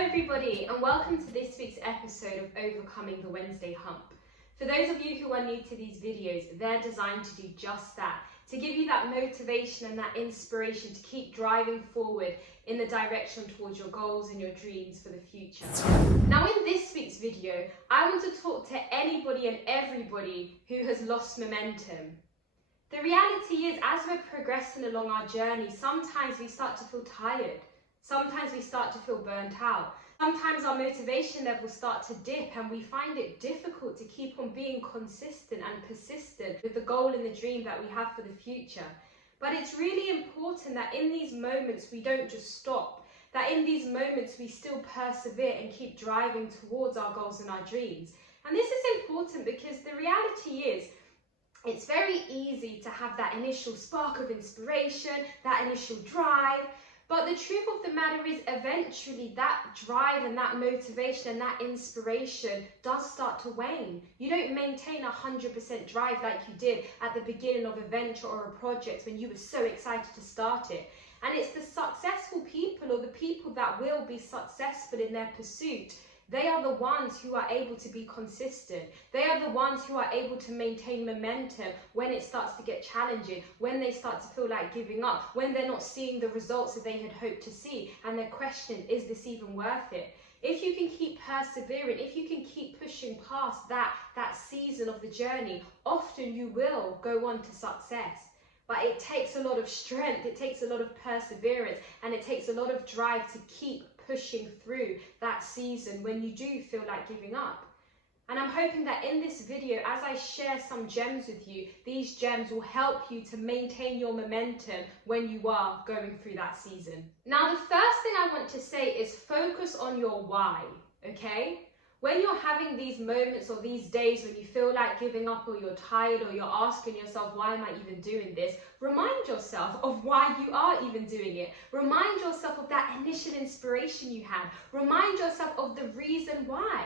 everybody, and welcome to this week's episode of Overcoming the Wednesday Hump. For those of you who are new to these videos, they're designed to do just that, to give you that motivation and that inspiration to keep driving forward in the direction towards your goals and your dreams for the future. Now in this week's video, I want to talk to anybody and everybody who has lost momentum. The reality is, as we're progressing along our journey, sometimes we start to feel tired. Sometimes we start to feel burnt out. Sometimes our motivation levels start to dip and we find it difficult to keep on being consistent and persistent with the goal and the dream that we have for the future. But it's really important that in these moments we don't just stop, that in these moments we still persevere and keep driving towards our goals and our dreams. And this is important because the reality is, it's very easy to have that initial spark of inspiration, that initial drive. But the truth of the matter is, eventually that drive and that motivation and that inspiration does start to wane. You don't maintain 100% drive like you did at the beginning of a venture or a project when you were so excited to start it. And it's the successful people, or the people that will be successful in their pursuit, they are the ones who are able to be consistent. They are the ones who are able to maintain momentum when it starts to get challenging, when they start to feel like giving up, when they're not seeing the results that they had hoped to see, and they're questioning, is this even worth it? If you can keep persevering, if you can keep pushing past that season of the journey, often you will go on to success. But it takes a lot of strength, it takes a lot of perseverance, and it takes a lot of drive to keep pushing through that season when you do feel like giving up. And I'm hoping that in this video, as I share some gems with you, these gems will help you to maintain your momentum when you are going through that season. Now, the first thing I want to say is focus on your why, okay? When you're having these moments or these days when you feel like giving up, or you're tired, or you're asking yourself, why am I even doing this? Remind yourself of why you are even doing it. Remind yourself of that initial inspiration you had. Remind yourself of the reason why.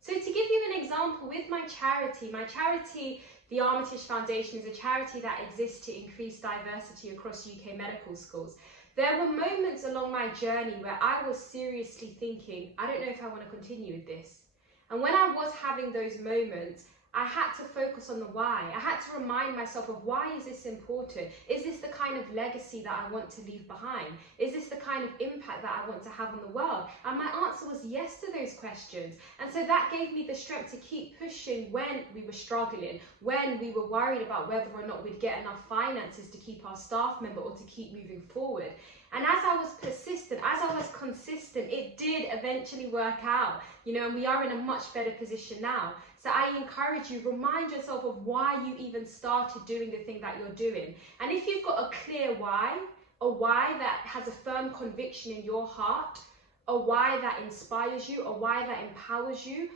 So to give you an example, with my charity, the Armitage Foundation, is a charity that exists to increase diversity across UK medical schools. There were moments along my journey where I was seriously thinking, I don't know if I want to continue with this. And when I was having those moments, I had to focus on the why. I had to remind myself of, why is this important? Is this the kind of legacy that I want to leave behind? Is this the kind of impact that I want to have on the world? And my answer was yes to those questions. And so that gave me the strength to keep pushing when we were struggling, when we were worried about whether or not we'd get enough finances to keep our staff member or to keep moving forward. And as I was persistent, as I was consistent, it did eventually work out, and we are in a much better position now. So I encourage you, remind yourself of why you even started doing the thing that you're doing. And if you've got a clear why, a why that has a firm conviction in your heart, a why that inspires you, a why that empowers you,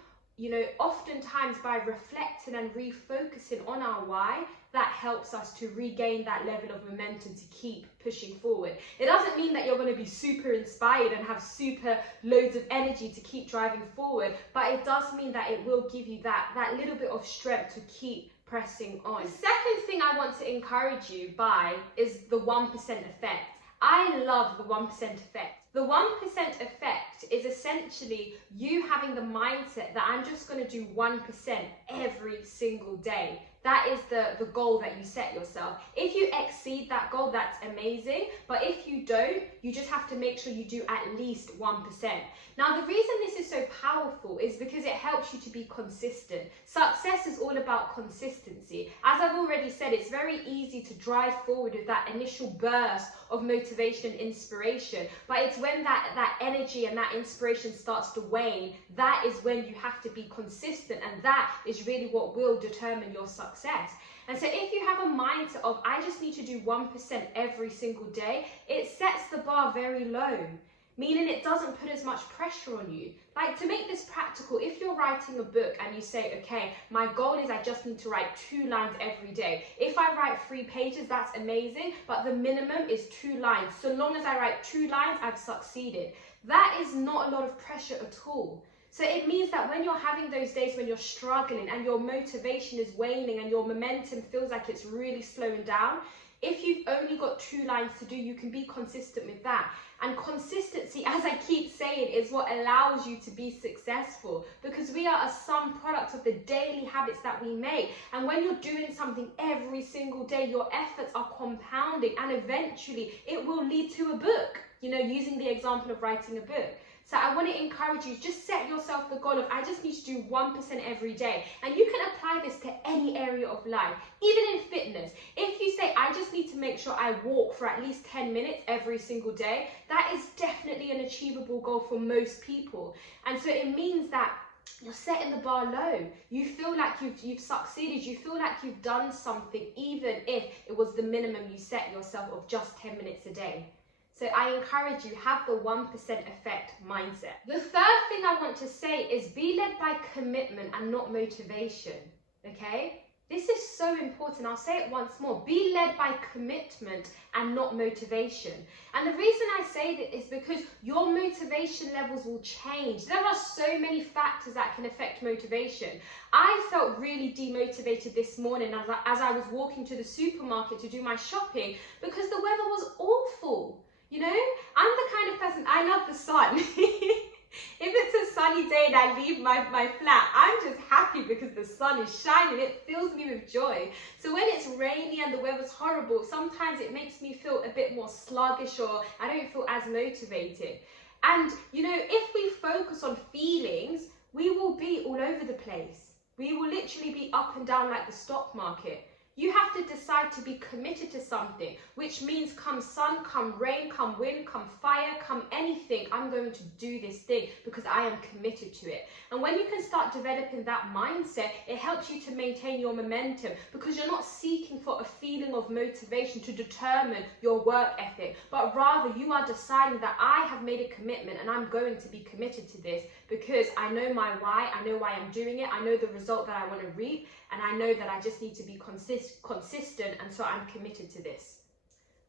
oftentimes by reflecting and refocusing on our why, that helps us to regain that level of momentum to keep pushing forward. It doesn't mean that you're going to be super inspired and have super loads of energy to keep driving forward, but it does mean that it will give you that little bit of strength to keep pressing on. The second thing I want to encourage you by is the 1% effect. I love the 1% effect. The 1% effect is essentially you having the mindset that I'm just going to do 1% every single day. That is the goal that you set yourself. If you exceed that goal, that's amazing. But if you don't, you just have to make sure you do at least 1%. Now, the reason this is so powerful is because it helps you to be consistent. Success is all about consistency. As I've already said, it's very easy to drive forward with that initial burst of motivation and inspiration. But it's when that energy and that inspiration starts to wane, that is when you have to be consistent. And that is really what will determine your success. And so if you have a mindset of, I just need to do 1% every single day, it sets the bar very low, meaning it doesn't put as much pressure on you. Like, to make this practical, if you're writing a book and you say, okay, my goal is I just need to write 2 lines every day. If I write 3 pages, that's amazing, but the minimum is 2 lines. So long as I write 2 lines, I've succeeded. That is not a lot of pressure at all. So it means that when you're having those days when you're struggling and your motivation is waning and your momentum feels like it's really slowing down, If you've only got 2 lines to do, you can be consistent with that. And consistency, as I keep saying, is what allows you to be successful, because we are a sum product of the daily habits that we make. And when you're doing something every single day, your efforts are compounding, and eventually it will lead to a book, you know, using the example of writing a book. So I want to encourage you, just set yourself the goal of, I just need to do 1% every day. And you can apply this to any area of life, even in fitness. If you say, I just need to make sure I walk for at least 10 minutes every single day, that is definitely an achievable goal for most people. And so it means that you're setting the bar low. You feel like you've succeeded. You feel like you've done something, even if it was the minimum you set yourself of just 10 minutes a day. So I encourage you, have the 1% effect mindset. The third thing I want to say is be led by commitment and not motivation, okay? This is so important. I'll say it once more. Be led by commitment and not motivation. And the reason I say that is because your motivation levels will change. There are so many factors that can affect motivation. I felt really demotivated this morning as I was walking to the supermarket to do my shopping because the weather was awful. You know, I'm the kind of person, I love the sun. If it's a sunny day and I leave my flat, I'm just happy because the sun is shining. It fills me with joy. So when it's rainy and the weather's horrible, sometimes it makes me feel a bit more sluggish, or I don't feel as motivated. And, you know, if we focus on feelings, we will be all over the place. We will literally be up and down like the stock market. You have to decide to be committed to something, which means come sun, come rain, come wind, come fire, come anything, I'm going to do this thing because I am committed to it. And when you can start developing that mindset, it helps you to maintain your momentum, because you're not seeking for a feeling of motivation to determine your work ethic, but rather you are deciding that I have made a commitment and I'm going to be committed to this because I know my why, I know why I'm doing it, I know the result that I want to reap, and I know that I just need to be consistent, and so I'm committed to this.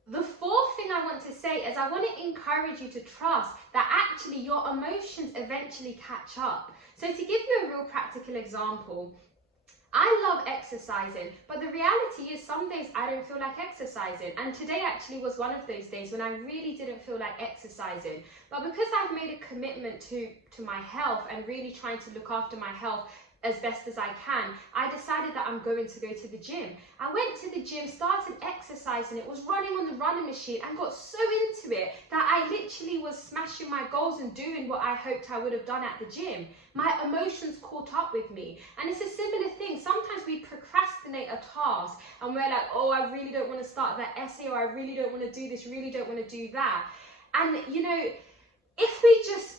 The fourth thing I want to say is I want to encourage you to trust that actually your emotions eventually catch up. So to give you a real practical example, I love exercising, but the reality is some days I don't feel like exercising. And today actually was one of those days when I really didn't feel like exercising. But because I've made a commitment to my health and really trying to look after my health as best as I can, I decided that I'm going to go to the gym. I went to the gym, started exercising, it was running on the running machine, and got so into it that I literally was smashing my goals and doing what I hoped I would have done at the gym. My emotions caught up with me. And it's a similar thing. Sometimes we procrastinate a task and we're like, oh, I really don't want to start that essay, or I really don't want to do this, really don't want to do that. And you know, if we just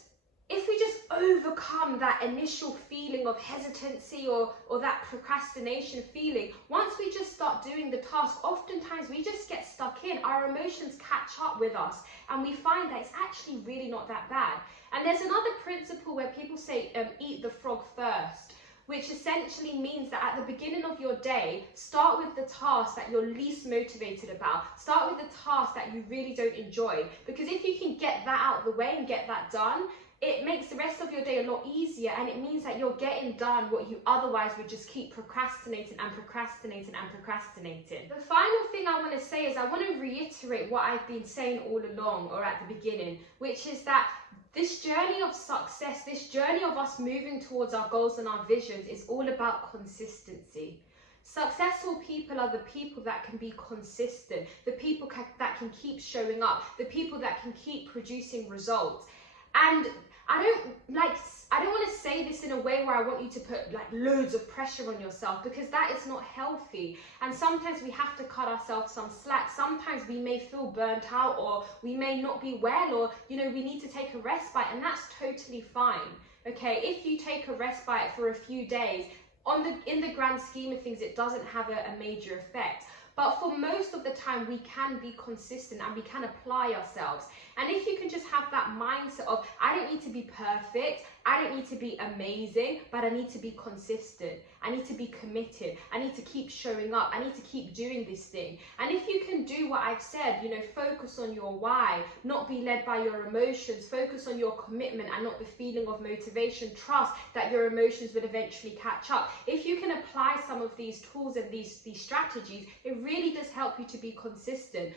overcome that initial feeling of hesitancy or that procrastination feeling, once we just start doing the task, oftentimes we just get stuck in. Our emotions catch up with us and we find that it's actually really not that bad. And there's another principle where people say, eat the frog first, which essentially means that at the beginning of your day, start with the task that you're least motivated about. Start with the task that you really don't enjoy. Because if you can get that out of the way and get that done, it makes the rest of your day a lot easier, and it means that you're getting done what you otherwise would just keep procrastinating and procrastinating and procrastinating. The final thing I want to say is I want to reiterate what I've been saying all along, or at the beginning, which is that this journey of success, this journey of us moving towards our goals and our visions is all about consistency. Successful people are the people that can be consistent, the people that can keep showing up, the people that can keep producing results. And I don't want to say this in a way where I want you to put like loads of pressure on yourself, because that is not healthy. And sometimes we have to cut ourselves some slack. Sometimes we may feel burnt out, or we may not be well, or you know, we need to take a respite, and that's totally fine. Okay, if you take a respite for a few days, in the grand scheme of things, it doesn't have a major effect. But for most of the time, we can be consistent and we can apply ourselves. And if you can just have that mindset of, I don't need to be perfect, I don't need to be amazing, but I need to be consistent. I need to be committed. I need to keep showing up. I need to keep doing this thing. And if you can do what I've said, you know, focus on your why, not be led by your emotions, focus on your commitment and not the feeling of motivation, trust that your emotions will eventually catch up. If you can apply some of these tools and these strategies, it really does help you to be consistent.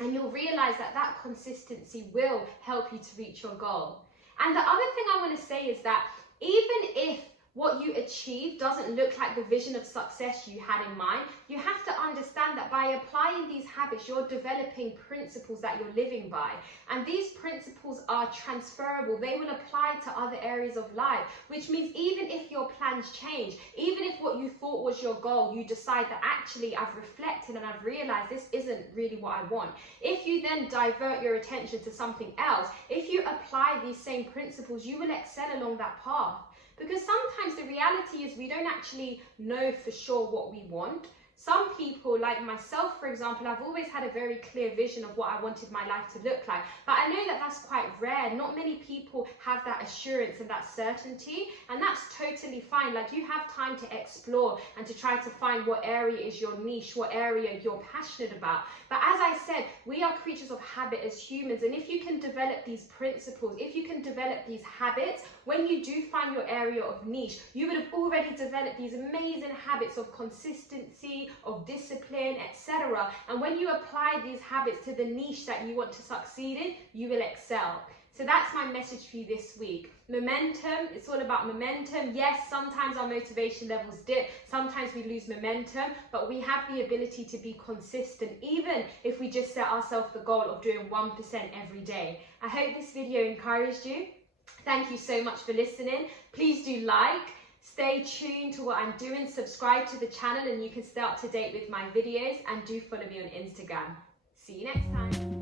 And you'll realize that that consistency will help you to reach your goal. And the other thing I want to say is that even if what you achieve doesn't look like the vision of success you had in mind, you have to understand that by applying these habits, you're developing principles that you're living by. And these principles are transferable. They will apply to other areas of life, which means even if your plans change, even if what you thought was your goal, you decide that actually I've reflected and I've realized this isn't really what I want. If you then divert your attention to something else, if you apply these same principles, you will excel along that path. Because sometimes the reality is we don't actually know for sure what we want. Some people, like myself, for example, I've always had a very clear vision of what I wanted my life to look like. But I know that that's quite rare. Not many people have that assurance and that certainty. And that's totally fine. Like, you have time to explore and to try to find what area is your niche, what area you're passionate about. But as I said, we are creatures of habit as humans. And if you can develop these principles, if you can develop these habits, when you do find your area of niche, you would have already developed these amazing habits of consistency, of discipline, etc. And when you apply these habits to the niche that you want to succeed in, you will excel. So that's my message for you this week. Momentum, it's all about momentum. Yes, sometimes our motivation levels dip, sometimes we lose momentum, but we have the ability to be consistent, even if we just set ourselves the goal of doing 1% every day. I hope this video encouraged you. Thank you so much for listening. Please do like, stay tuned to what I'm doing, subscribe to the channel, and you can stay up to date with my videos, and do follow me on Instagram. See you next time.